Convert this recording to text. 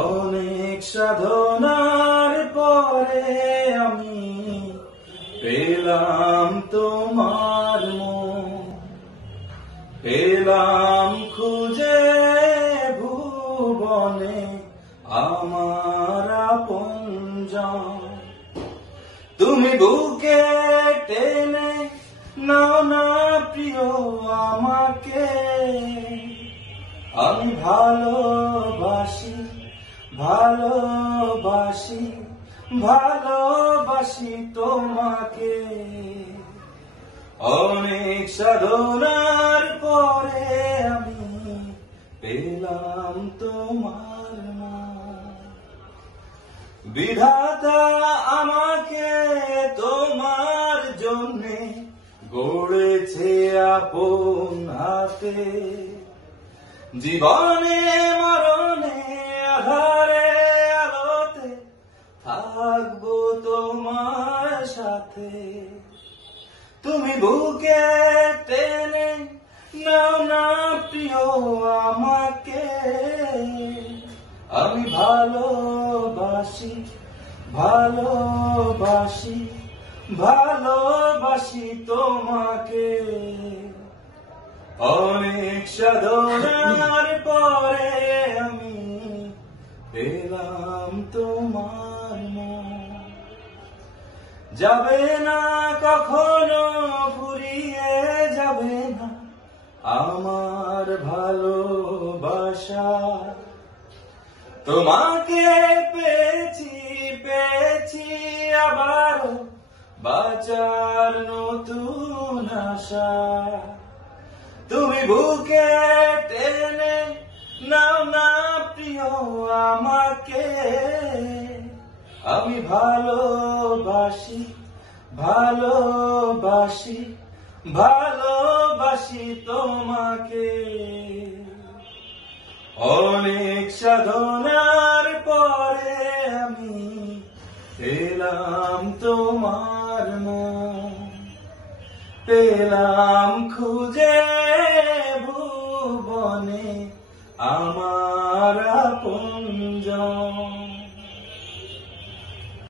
অনেক সাধনার পরে আমি পেলাম তোমার মন, পেলাম খুঁজে ভুবনে আমার আপনজন। তুমি বুকে টেনে নাও না প্রিয় আমাকে, আমি ভালোবাসি ভালোবাসি ভালোবাসি তোমাকে। অনেক সাধনার পরে আমি পেলাম তোমার নাম। বিধাতা আমাকে তোমার জন্যে গড়েছে আপন হাতে, জীবনে মরণে আধারে আলোতে থাকবো তোমার সাথে। তুমি বুকে টেনে নাও না প্রিয় আমাকে, আমি ভালোবাসি ভালোবাসি ভালোবাসি তোমাকে। অনেক সাধনার পরে আমি পেলাম তোমার মন। যাবে না কখনো ফুরিয়ে যাবে না আমার ভালোবাসা, তোমাকে পেয়েছি পেয়েছি আবার বাঁচার নতুন আশা। তুমি বুকে টেনে নাও না প্রিয় আমাকে, আমি ভালোবাসি ভালোবাসি ভালোবাসি তোমাকে। অনেক সাধনার পরে আমি পেলাম তোমার মন, পেলাম খুঁজে ভুবনে আমার আপনজন।